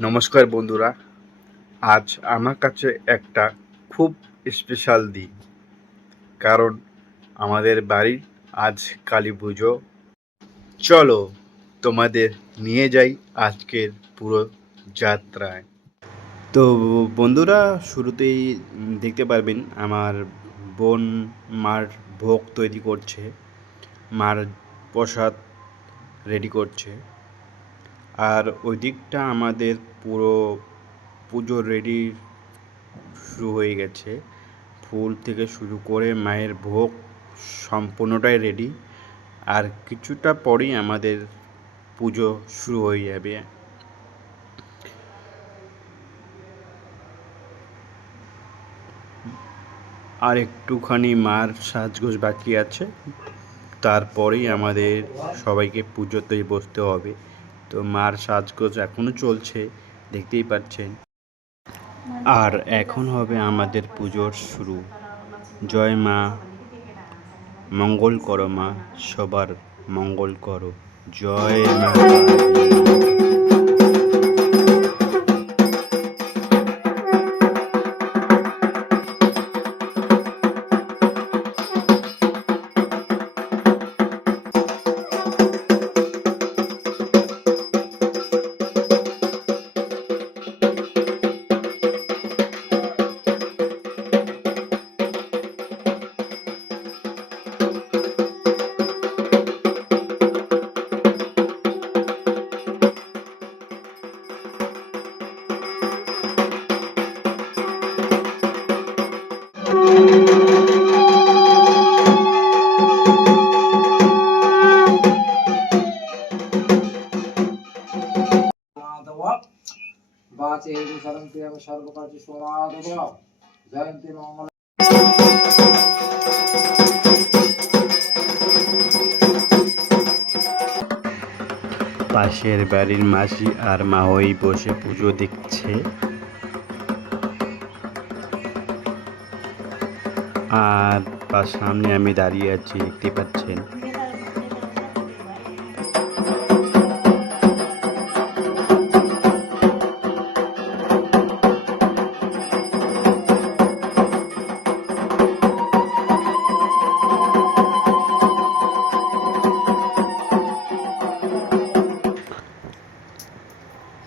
নমস্কার বন্ধুরা, আজ আমার কাছে একটা খুব স্পেশাল দিন। কারণ আমাদের বাড়ির আজ কালী পুজো। চলো তোমাদের নিয়ে যাই আজকের পুরো যাত্রায়। তো বন্ধুরা, শুরুতেই দেখতে পারবেন আমার বোন মার ভোগ তৈরি করছে, মার প্রসাদ রেডি করছে। আর ওই দিকটা আমাদের পুরো পুজো রেডি শুরু হয়ে গেছে। ফুল থেকে শুরু করে মায়ের ভোগ সম্পূর্ণটাই রেডি। আর কিছুটা পরেই আমাদের পুজো শুরু হয়ে যাবে। আর একটুখানি মার সাজগোজ বাকি আছে, তারপরেই আমাদের সবাইকে পুজোতে বসতে হবে। তো মার সাজগোজ এখনও চলছে, দেখতেই পাচ্ছেন। আর এখন হবে আমাদের পুজোর শুরু। জয় মা, মঙ্গল করো মা, সবার মঙ্গল করো। জয় মা কালী। পাশের বাড়ির মাসি আর মাহই বসে পুজো দেখছে। আর তার সামনে আমি দাঁড়িয়ে আছি, দেখতে পাচ্ছেন।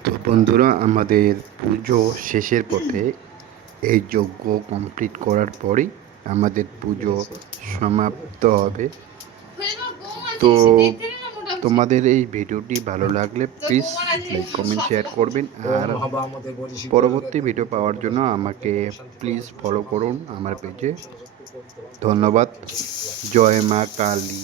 তো বন্ধুরা, আমাদের পুজো শেষের পথে। এই যজ্ঞ কমপ্লিট করার পরেই আমাদের পুজো সমাপ্ত হবে। তো তোমাদের এই ভিডিওটি ভালো লাগলে প্লিজ লাইক, কমেন্ট, শেয়ার করবেন। আর পরবর্তী ভিডিও পাওয়ার জন্য আমাকে প্লিজ ফলো করুন আমার পেজে। ধন্যবাদ। জয় মা কালী।